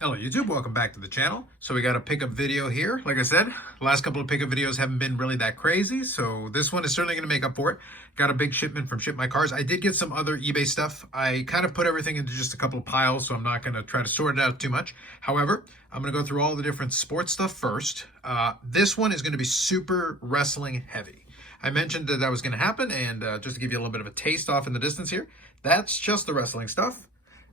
Hello YouTube, welcome back to the channel. So we got a pickup video here. Like I said, the last couple of pickup videos haven't been really that crazy, so this one is certainly going to make up for it. Got a big shipment from Ship My Cars. I did get some other eBay stuff. I kind of put everything into just a couple of piles, so I'm not going to try to sort it out too much. However, I'm going to go through all the different sports stuff first. This one is going to be super wrestling heavy. I mentioned that that was going to happen, and just to give you a little bit of a taste off in the distance here, that's just the wrestling stuff.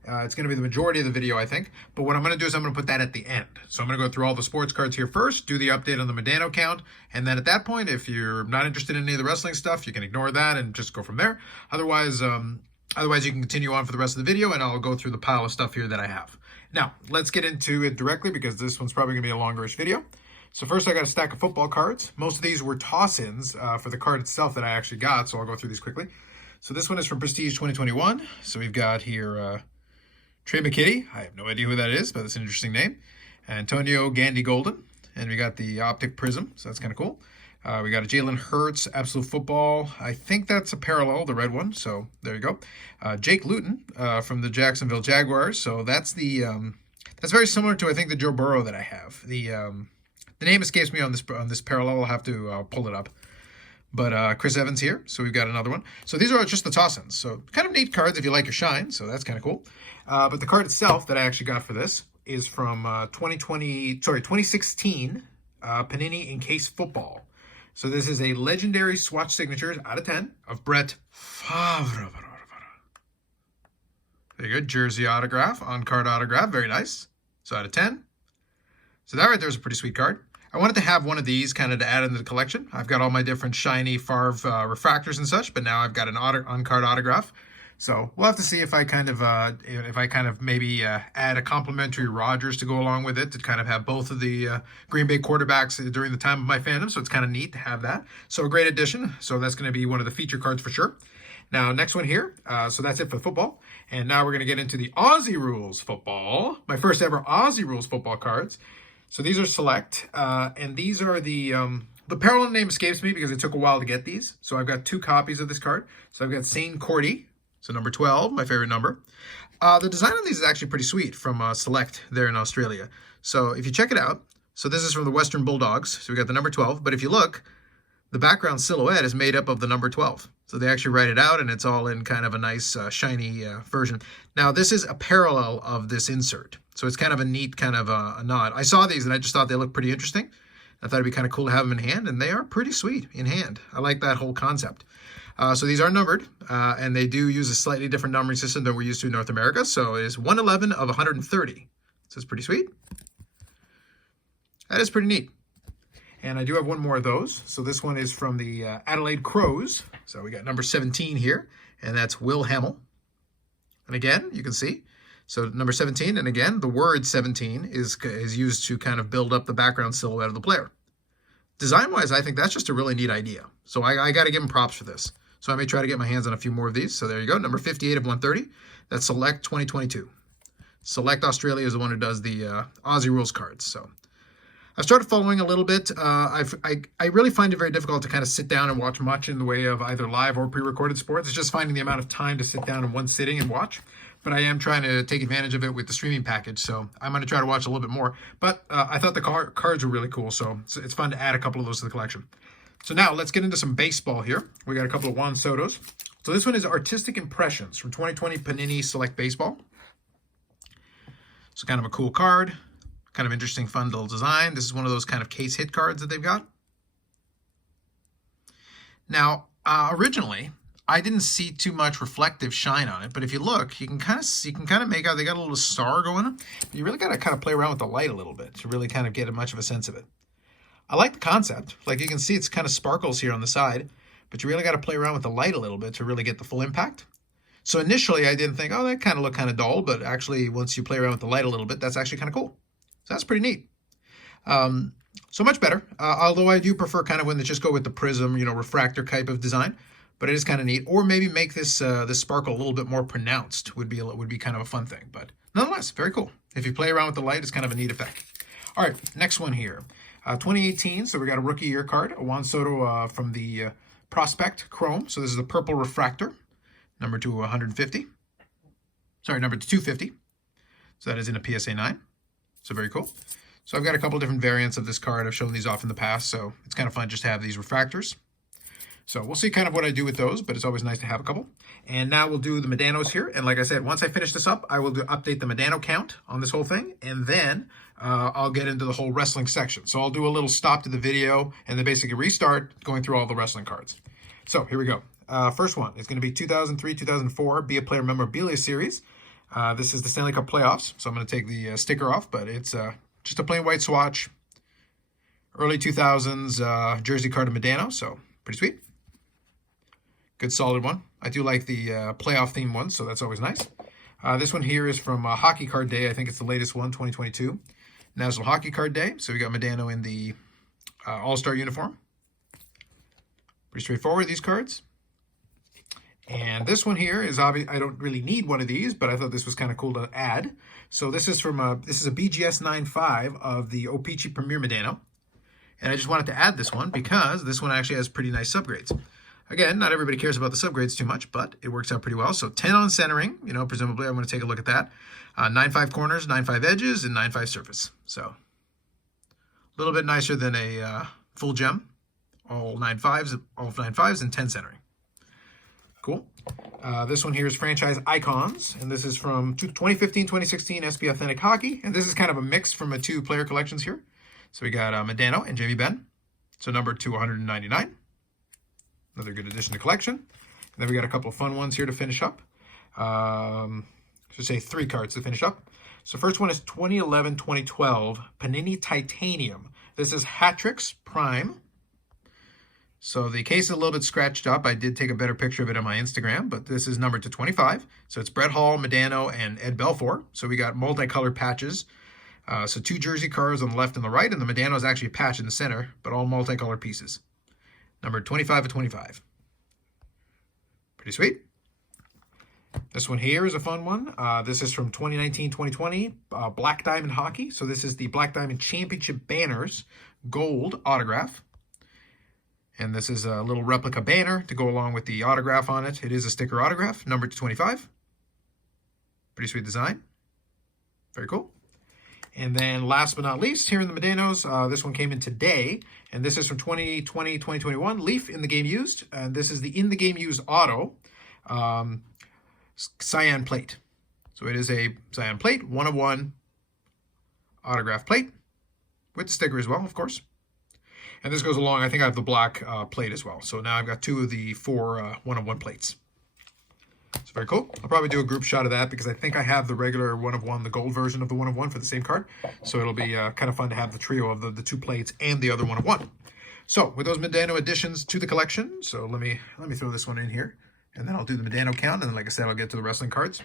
It's going to be the majority of the video, I think. But what I'm going to do is I'm going to put that at the end. So I'm going to go through all the sports cards here first, do the update on the Medano count, and then at that point, if you're not interested in any of the wrestling stuff, you can ignore that and just go from there. Otherwise, you can continue on for the rest of the video, and I'll go through the pile of stuff here that I have. Now, let's get into it directly because this one's probably going to be a longerish video. So first, I got a stack of football cards. Most of these were toss-ins for the card itself that I actually got, so I'll go through these quickly. So this one is from Prestige 2021. So we've got here Trey McKitty, I have no idea who that is, but it's an interesting name. Antonio Gandy Golden, and we got the Optic Prism, so that's kind of cool. We got a Jalen Hurts, Absolute Football. I think that's a parallel, the red one, so there you go. Jake Luton from the Jacksonville Jaguars, so that's the that's very similar to, I think, the Joe Burrow that I have. The name escapes me on this parallel. I'll have to pull it up. But Chris Evans here, so we've got another one. So these are just the toss-ins. So kind of neat cards if you like your shine, so that's kind of cool. But the card itself that I actually got for this is from 2016 Panini Encased Football. So this is a legendary swatch signatures out of 10 of Brett Favre. There you go, jersey autograph, on-card autograph, very nice. So out of 10. So that right there is a pretty sweet card. I wanted to have one of these kind of to add into the collection. I've got all my different shiny Favre refractors and such, but now I've got an on-card autograph. So we'll have to see if I kind of maybe add a complimentary Rodgers to go along with it to kind of have both of the Green Bay quarterbacks during the time of my fandom. So it's kind of neat to have that. So a great addition. So that's going to be one of the feature cards for sure. Now, next one here. So that's it for football. And now we're going to get into the Aussie Rules football. My first ever Aussie Rules football cards. So these are select, and these are the parallel name escapes me because it took a while to get these. So I've got two copies of this card. So I've got Sane Cordy, so number 12, my favorite number. The design on these is actually pretty sweet from Select there in Australia. So if you check it out, so this is from the Western Bulldogs. So we got the number 12, but if you look, the background silhouette is made up of the number 12. So they actually write it out, and it's all in kind of a nice shiny version. Now, this is a parallel of this insert. So it's kind of a neat kind of a nod. I saw these, and I just thought they looked pretty interesting. I thought it'd be kind of cool to have them in hand, and they are pretty sweet in hand. I like that whole concept. So these are numbered, and they do use a slightly different numbering system than we're used to in North America. So it is 111 of 130. So it's pretty sweet. That is pretty neat. And I do have one more of those. So this one is from the Adelaide Crows. So we got number 17 here, and that's Will Hamill. And again, you can see. So number 17, and again, the word 17 is used to kind of build up the background silhouette of the player. Design-wise, I think that's just a really neat idea. So I got to give them props for this. So I may try to get my hands on a few more of these. So there you go, number 58 of 130. That's Select 2022. Select Australia is the one who does the Aussie Rules cards. So I've started following a little bit. I really find it very difficult to kind of sit down and watch much in the way of either live or pre-recorded sports. It's just finding the amount of time to sit down in one sitting and watch. But I am trying to take advantage of it with the streaming package, so I'm going to try to watch a little bit more. But I thought the cards were really cool, so it's fun to add a couple of those to the collection. So now let's get into some baseball here. We got a couple of Juan Sotos. So this one is Artistic Impressions from 2020 Panini Select Baseball. So kind of a cool card. Kind of interesting, fun little design. This is one of those kind of case hit cards that they've got. Now, originally, I didn't see too much reflective shine on it, but if you look, you can kind of make out they got a little star going on. You really got to kind of play around with the light a little bit to really kind of get much of a sense of it. I like the concept. Like you can see, it's kind of sparkles here on the side, but you really got to play around with the light a little bit to really get the full impact. So initially, I didn't think, oh, that kind of looked kind of dull, but actually, once you play around with the light a little bit, that's actually kind of cool. So that's pretty neat. So much better. Although I do prefer kind of when they just go with the prism, refractor type of design. But it is kind of neat. Or maybe make this this sparkle a little bit more pronounced would be kind of a fun thing. But nonetheless, very cool. If you play around with the light, it's kind of a neat effect. All right, next one here. 2018, so we got a rookie year card. A Juan Soto from the Prospect Chrome. So this is the purple refractor, number to 150. Sorry, number to 250. So that is in a PSA 9. So very cool. So I've got a couple different variants of this card. I've shown these off in the past, so it's kind of fun just to have these refractors. So we'll see kind of what I do with those, but it's always nice to have a couple. And now we'll do the Medanos here. And like I said, once I finish this up, I will update the Medano count on this whole thing. And then I'll get into the whole wrestling section. So I'll do a little stop to the video and then basically restart going through all the wrestling cards. So here we go. First one is going to be 2003-2004 Be a Player Memorabilia Series. This is the Stanley Cup Playoffs. So I'm going to take the sticker off, but it's just a plain white swatch. Early 2000s jersey card of Medano. So pretty sweet. Good solid one. I do like the playoff theme one, so that's always nice. This one here is from Hockey Card Day. I think it's the latest one, 2022. National Hockey Card Day. So we got Medano in the All-Star uniform. Pretty straightforward, these cards. And this one here is obvious. I don't really need one of these, but I thought this was kind of cool to add. So this is from this is a BGS 9.5 of the O-Pee-Chee Premier Medano. And I just wanted to add this one because this one actually has pretty nice subgrades. Again, not everybody cares about the subgrades too much, but it works out pretty well. So 10 on centering, you know, presumably I'm going to take a look at that. 9.5 corners, 9.5 edges, and 9.5 surface. So a little bit nicer than a full gem. All 9.5s and 10 centering. Cool. This one here is Franchise Icons, and this is from 2015-2016 SP Authentic Hockey. And this is kind of a mix from the two player collections here. So we got Medano and Jamie Benn. So number 299. Another good addition to collection. And then we got a couple of fun ones here to finish up. I should say 3 cards to finish up. So first one is 2011-2012 Panini Titanium. This is Hat-Tricks Prime. So the case is a little bit scratched up. I did take a better picture of it on my Instagram, but this is numbered to 25. So it's Brett Hall, Medano, and Ed Belfour. So we got multicolored patches. So 2 jersey cards on the left and the right, and the Medano is actually a patch in the center, but all multicolored pieces. Number 25 of 25. Pretty sweet. This one here is a fun one. This is from 2019-2020 Black Diamond Hockey. So this is the Black Diamond Championship Banners Gold Autograph. And this is a little replica banner to go along with the autograph on it. It is a sticker autograph, numbered to 25. Pretty sweet design. Very cool. And then last but not least, here in the Medanos, this one came in today. And this is from 2020-2021, Leaf in the Game Used. And this is the In the Game Used Auto cyan plate. So it is a cyan plate, 1/1 autograph plate with the sticker as well, of course. And this goes along, I think I have the black plate as well. So now I've got 2 of the 4 1/1 plates. It's very cool. I'll probably do a group shot of that because I think I have the regular 1/1, the gold version of the 1/1 for the same card. So it'll be kind of fun to have the trio of the 2 plates and the other 1/1. So with those Medano additions to the collection, so let me throw this one in here, and then I'll do the Medano count, and then like I said, I'll get to the wrestling cards.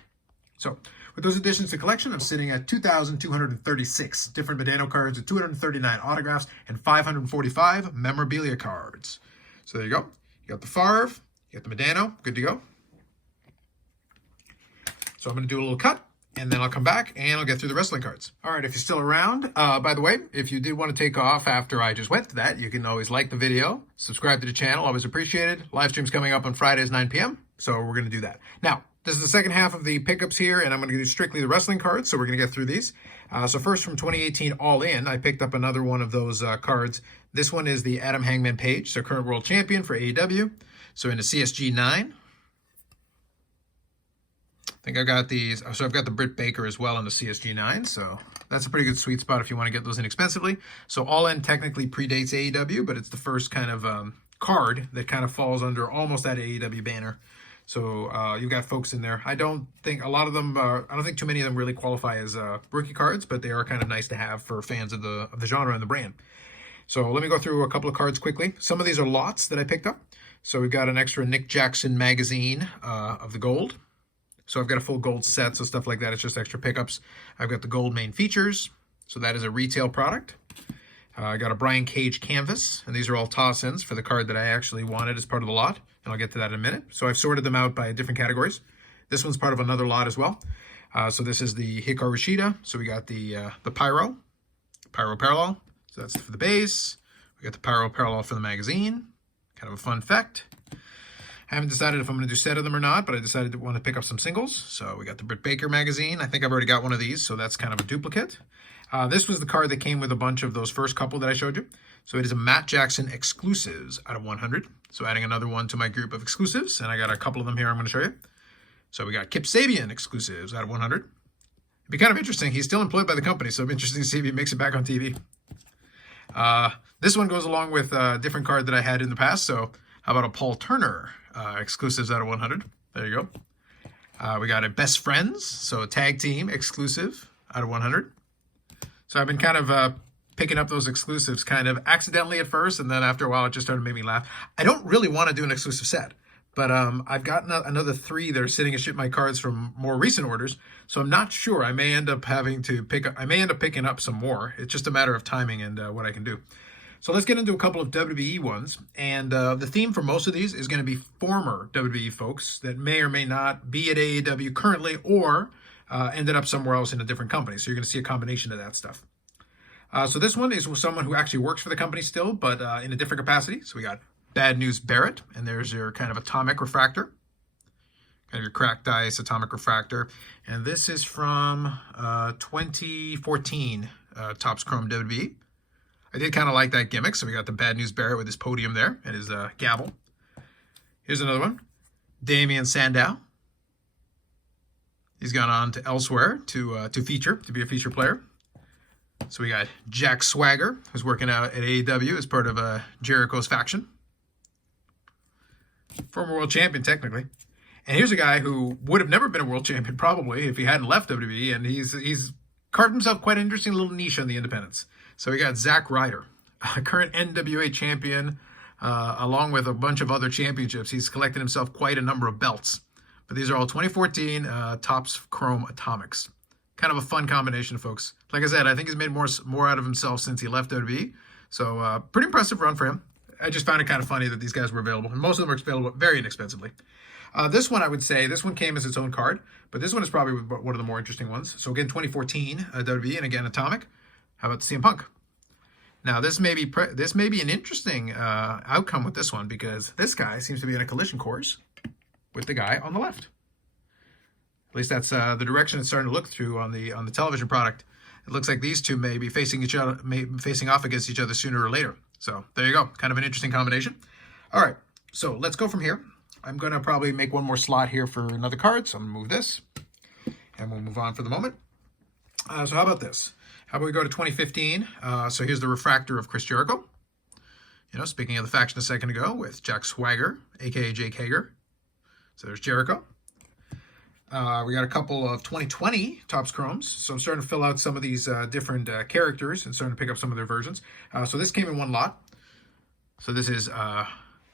So with those additions to the collection, I'm sitting at 2,236 different Medano cards with 239 autographs and 545 memorabilia cards. So there you go. You got the Favre, you got the Medano, good to go. So I'm going to do a little cut, and then I'll come back, and I'll get through the wrestling cards. All right, if you're still around, by the way, if you did want to take off after I just went to that, you can always like the video, subscribe to the channel, always appreciated. Live stream's coming up on Fridays, 9 p.m., so we're going to do that. Now, this is the second half of the pickups here, and I'm going to do strictly the wrestling cards, so we're going to get through these. So first, from 2018 All In, I picked up another one of those cards. This one is the Adam Hangman Page, so current world champion for AEW. So in the CSG 9. I think I got these. So I've got the Britt Baker as well in the CSG 9. So that's a pretty good sweet spot if you want to get those inexpensively. So All In technically predates AEW, but it's the first kind of card that kind of falls under almost that AEW banner. So you've got folks in there. I don't think a lot of them, I don't think too many of them really qualify as rookie cards, but they are kind of nice to have for fans of the genre and the brand. So let me go through a couple of cards quickly. Some of these are lots that I picked up. So we've got an extra Nick Jackson magazine of the gold. So I've got a full gold set, so stuff like that. It's just extra pickups. I've got the gold main features. So that is a retail product. I got a Brian Cage canvas, and these are all toss-ins for the card that I actually wanted as part of the lot, and I'll get to that in a minute. So I've sorted them out by different categories. This one's part of another lot as well. So this is the Hikaru Shida. So we got the Pyro Parallel. So that's for the base. We got the Pyro Parallel for the magazine. Kind of a fun fact. I haven't decided if I'm going to do a set of them or not, but I decided to want to pick up some singles. So we got the Britt Baker magazine. I think I've already got one of these, so that's kind of a duplicate. This was the card that came with a bunch of those first couple that I showed you. So it is a Matt Jackson exclusives out of 100. So adding another one to my group of exclusives, and I got a couple of them here I'm going to show you. So we got Kip Sabian exclusives out of 100. It'd be kind of interesting. He's still employed by the company, so it'd be interesting to see if he makes it back on TV. This one goes along with a different card that I had in the past. So how about a Paul Turner exclusives out of 100? There you go. We got a Best Friends, so a tag team exclusive out of 100. So I've been kind of picking up those exclusives kind of accidentally at first, and then after a while it just started to make me laugh. I don't really want to do an exclusive set, but I've got another 3 that are sitting as Ship My Cards from more recent orders, so I'm not sure. I may end up picking up some more. It's just a matter of timing and what I can do. So let's get into a couple of WWE ones, and the theme for most of these is going to be former WWE folks that may or may not be at AEW currently, or ended up somewhere else in a different company. So you're going to see a combination of that stuff. So this one is with someone who actually works for the company still, but in a different capacity. So we got Bad News Barrett, and there's your kind of atomic refractor. Kind of your cracked ice atomic refractor. And this is from 2014 Topps Chrome WWE. I did kind of like that gimmick. So we got the Bad News Barrett with his podium there and his gavel. Here's another one. Damian Sandow. He's gone on to elsewhere to be a feature player. So we got Jack Swagger, who's working out at AEW as part of Jericho's faction. Former world champion, technically. And here's a guy who would have never been a world champion, probably, if he hadn't left WWE. And he's carved himself quite an interesting little niche on the independents. So we got Zack Ryder, a current NWA champion, along with a bunch of other championships. He's collected himself quite a number of belts. But these are all 2014 Topps Chrome Atomics. Kind of a fun combination, folks. Like I said, I think he's made more out of himself since he left WWE. So pretty impressive run for him. I just found it kind of funny that these guys were available. And most of them are available very inexpensively. This one, I would say, this one came as its own card. But this one is probably one of the more interesting ones. So again, 2014 WWE, and again, Atomic. How about CM Punk? Now, this may be an interesting outcome with this one, because this guy seems to be in a collision course with the guy on the left. At least that's the direction it's starting to look through on the television product. It looks like these two may be facing off against each other sooner or later. So there you go. Kind of an interesting combination. All right, so let's go from here. I'm going to probably make one more slot here for another card. So I'm going to move this, and we'll move on for the moment. So how about this? How about we go to 2015? So here's the refractor of Chris Jericho. You know, speaking of the faction a second ago with Jack Swagger, a.k.a. Jake Hager. So there's Jericho. We got a couple of 2020 Topps Chromes. So I'm starting to fill out some of these different characters and starting to pick up some of their versions. So this came in one lot. So this is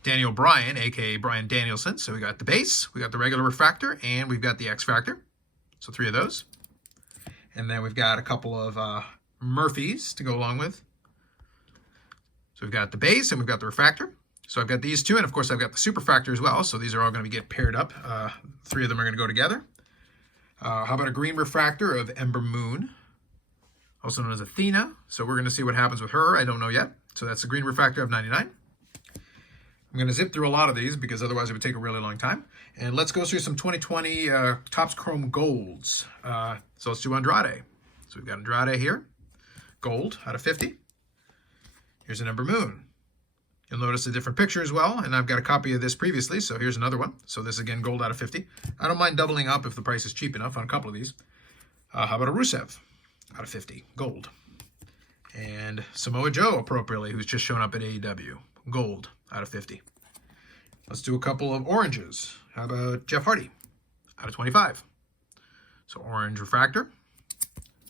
Daniel Bryan, a.k.a. Bryan Danielson. So we got the base, we got the regular refractor, and we've got the X Factor. So 3 of those. And then we've got a couple of Murphys to go along with. So we've got the base and we've got the refractor. So I've got these 2, and of course I've got the superfractor as well. So these are all going to get paired up. 3 of them are going to go together. How about a green refractor of Ember Moon, also known as Athena? So we're going to see what happens with her. I don't know yet. So that's the green refractor of 99. I'm going to zip through a lot of these because otherwise it would take a really long time. And let's go through some 2020 Topps Chrome Golds. So let's do Andrade. So we've got Andrade here. Gold out of 50. Here's an Ember Moon. You'll notice a different picture as well, and I've got a copy of this previously, so here's another one. So this, again, gold out of 50. I don't mind doubling up if the price is cheap enough on a couple of these. How about a Rusev out of 50, gold. And Samoa Joe, appropriately, who's just shown up at AEW, gold out of 50. Let's do a couple of oranges. How about Jeff Hardy out of 25? So orange refractor,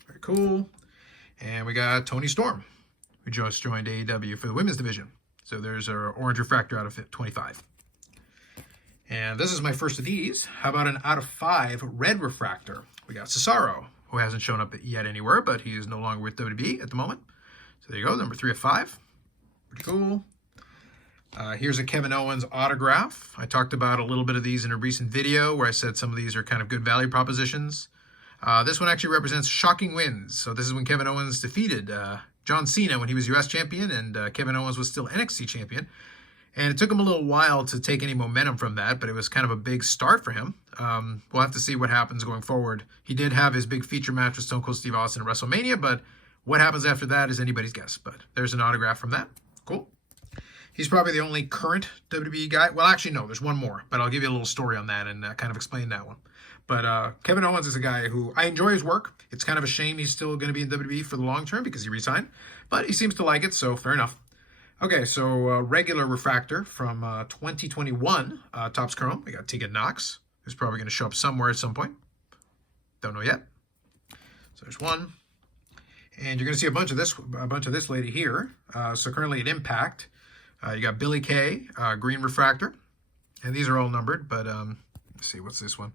very cool. And we got Toni Storm, who just joined AEW for the women's division. So there's our orange refractor out of 25. And this is my first of these. How about an out of 5 red refractor? We got Cesaro, who hasn't shown up yet anywhere, but he is no longer with WWE at the moment. So there you go, number 3 of 5. Pretty cool. Here's a Kevin Owens autograph. I talked about a little bit of these in a recent video where I said some of these are kind of good value propositions. This one actually represents shocking wins. So this is when Kevin Owens defeated John Cena when he was U.S. champion, and Kevin Owens was still NXT champion. And it took him a little while to take any momentum from that, but it was kind of a big start for him. We'll have to see what happens going forward. He did have his big feature match with Stone Cold Steve Austin at WrestleMania, but What happens after that is anybody's guess, but there's an autograph from that. Cool. He's probably the only current WWE guy. Well, actually, no, there's one more, but I'll give you a little story on that and kind of explain that one. But Kevin Owens is a guy who I enjoy his work. It's kind of a shame he's still going to be in WWE for the long term because he resigned, but he seems to like it, so fair enough. Okay, so regular refractor from 2021, Topps Chrome. We got Tegan Knox, who's probably going to show up somewhere at some point. Don't know yet. So there's one. And you're going to see a bunch of this lady here. So currently at Impact, you got Billie Kay, green refractor. And these are all numbered, but let's see, what's this one?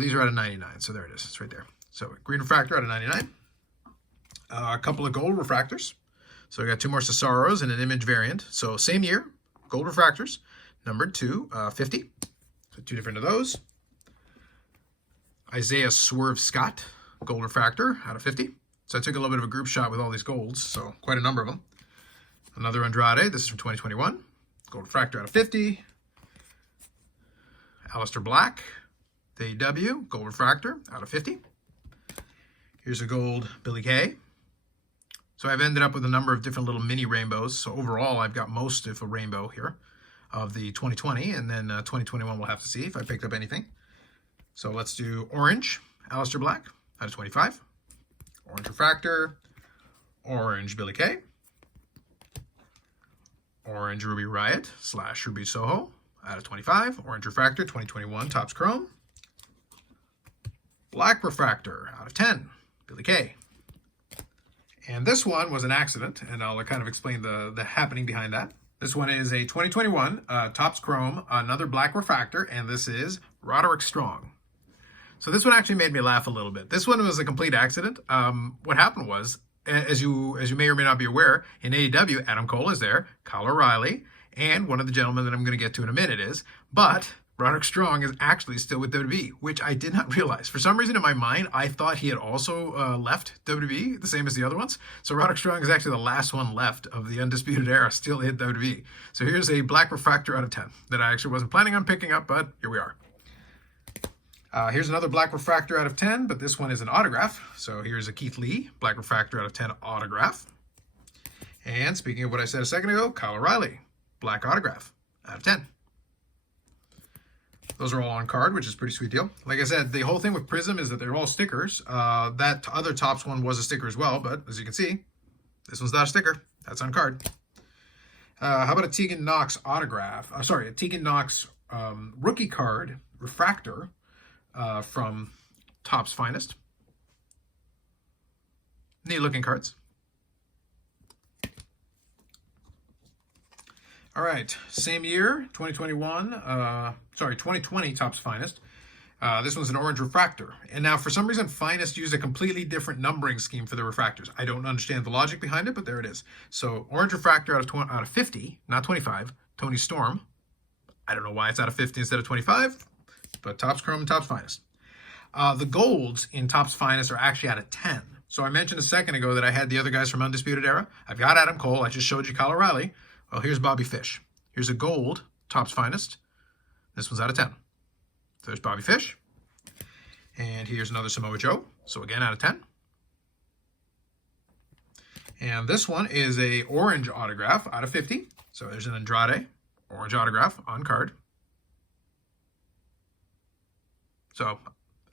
These are out of 99, so there it is. It's right there. So green refractor out of 99. A couple of gold refractors. So we got two more Cesaros and an image variant. So same year, gold refractors, numbered to 50. So two different of those. Isaiah Swerve Scott, gold refractor out of 50. So I took a little bit of a group shot with all these golds, so quite a number of them. Another Andrade, this is from 2021. Gold refractor out of 50. Aleister Black, the AEW, gold refractor out of 50. Here's a gold Billie Kay. So I've ended up with a number of different little mini rainbows. So overall, I've got most of a rainbow here of the 2020, and then 2021 we'll have to see if I picked up anything. So let's do orange, Aleister Black out of 25. Orange refractor, orange Billie Kay, orange Ruby Riott / Ruby Soho out of 25. Orange refractor, 2021 Topps Chrome. Black refractor out of 10, Billie Kay. And this one was an accident, and I'll kind of explain the happening behind that. This one is a 2021 Topps Chrome, another black refractor, and this is Roderick Strong. So this one actually made me laugh a little bit. This one was a complete accident. What happened was, as you may or may not be aware, in AEW, Adam Cole is there, Kyle O'Reilly, and one of the gentlemen that I'm going to get to in a minute is, but Roderick Strong is actually still with WWE, which I did not realize. For some reason in my mind, I thought he had also left WWE, the same as the other ones. So Roderick Strong is actually the last one left of the Undisputed Era still in WWE. So here's a black refractor out of 10 that I actually wasn't planning on picking up, but here we are. Here's another black refractor out of 10, but this one is an autograph. So here's a Keith Lee, black refractor out of 10 autograph. And speaking of what I said a second ago, Kyle O'Reilly, black autograph out of 10. Those are all on card, which is a pretty sweet deal. Like I said, the whole thing with Prism is that they're all stickers. That other Topps one was a sticker as well, but as you can see, this one's not a sticker. That's on card. How about a Tegan Knox autograph? A Tegan Knox rookie card refractor from Topps Finest. Neat looking cards. All right, same year, 2020 Topps Finest. This one's an orange refractor. And now, for some reason, Finest used a completely different numbering scheme for the refractors. I don't understand the logic behind it, but there it is. So, orange refractor out of 50, not 25, Tony Storm. I don't know why it's out of 50 instead of 25, but Topps Chrome and Topps Finest. The golds in Topps Finest are actually out of 10. So, I mentioned a second ago that I had the other guys from Undisputed Era. I've got Adam Cole. I just showed you Kyle O'Reilly. Well, here's Bobby Fish. Here's a gold, Topps Finest. This one's out of 10. So there's Bobby Fish. And here's another Samoa Joe. So again, out of 10. And this one is a orange autograph out of 50. So there's an Andrade, orange autograph on card. So,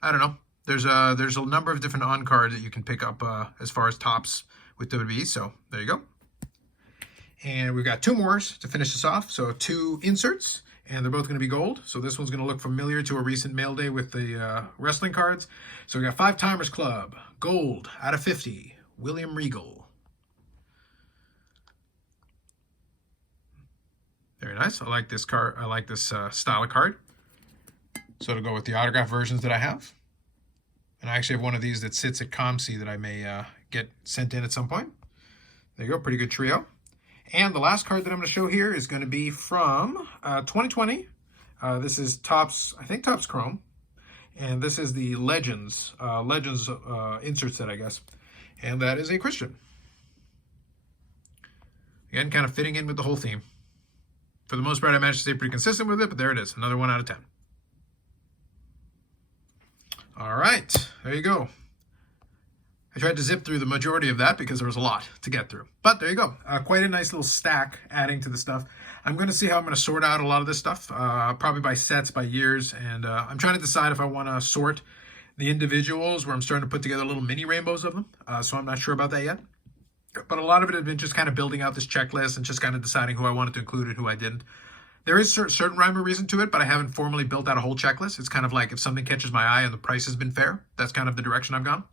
I don't know. There's a number of different on cards that you can pick up as far as Topps with WWE. So there you go. And we've got two more to finish this off. So two inserts, and they're both going to be gold. So this one's going to look familiar to a recent mail day with the wrestling cards. So we got Five Timers Club, gold out of 50, William Regal. Very nice. I like this card. I like this style of card. So to go with the autograph versions that I have. And I actually have one of these that sits at ComC that I may get sent in at some point. There you go. Pretty good trio. And the last card that I'm going to show here is going to be from 2020. This is Topps, I think Topps Chrome. And this is the Legends insert set, I guess. And that is a Christian. Again, kind of fitting in with the whole theme. For the most part, I managed to stay pretty consistent with it, but there it is. Another 1 out of 10. All right, there you go. I tried to zip through the majority of that because there was a lot to get through. But there you go. Quite a nice little stack adding to the stuff. I'm going to see how I'm going to sort out a lot of this stuff, probably by sets, by years. And I'm trying to decide if I want to sort the individuals where I'm starting to put together little mini rainbows of them. So I'm not sure about that yet. But a lot of it has been just kind of building out this checklist and just kind of deciding who I wanted to include and who I didn't. There is certain rhyme or reason to it, but I haven't formally built out a whole checklist. It's kind of like if something catches my eye and the price has been fair, that's kind of the direction I've gone.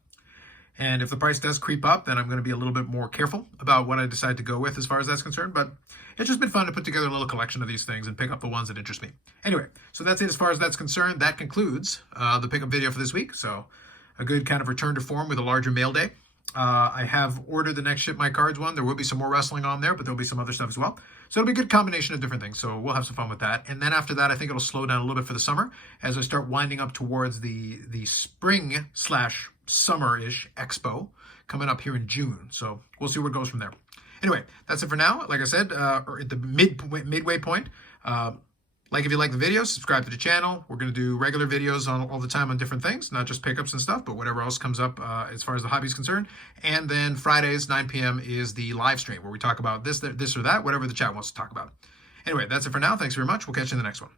And if the price does creep up, then I'm going to be a little bit more careful about what I decide to go with as far as that's concerned. But it's just been fun to put together a little collection of these things and pick up the ones that interest me. Anyway, so that's it as far as that's concerned. That concludes the pickup video for this week. So a good kind of return to form with a larger mail day. I have ordered the next Ship My Cards one. There will be some more wrestling on there, but there'll be some other stuff as well. So it'll be a good combination of different things. So we'll have some fun with that. And then after that, I think it'll slow down a little bit for the summer as I start winding up towards the spring/summer-ish expo coming up here in June. So we'll see where it goes from there. Anyway, that's it for now. Like I said, or at the midway point, like if you like the video, subscribe to the channel. We're going to do regular videos all the time on different things, not just pickups and stuff, but whatever else comes up as far as the hobby is concerned. And then Fridays, 9 p.m. is the live stream where we talk about this or that, whatever the chat wants to talk about. Anyway, that's it for now. Thanks very much. We'll catch you in the next one.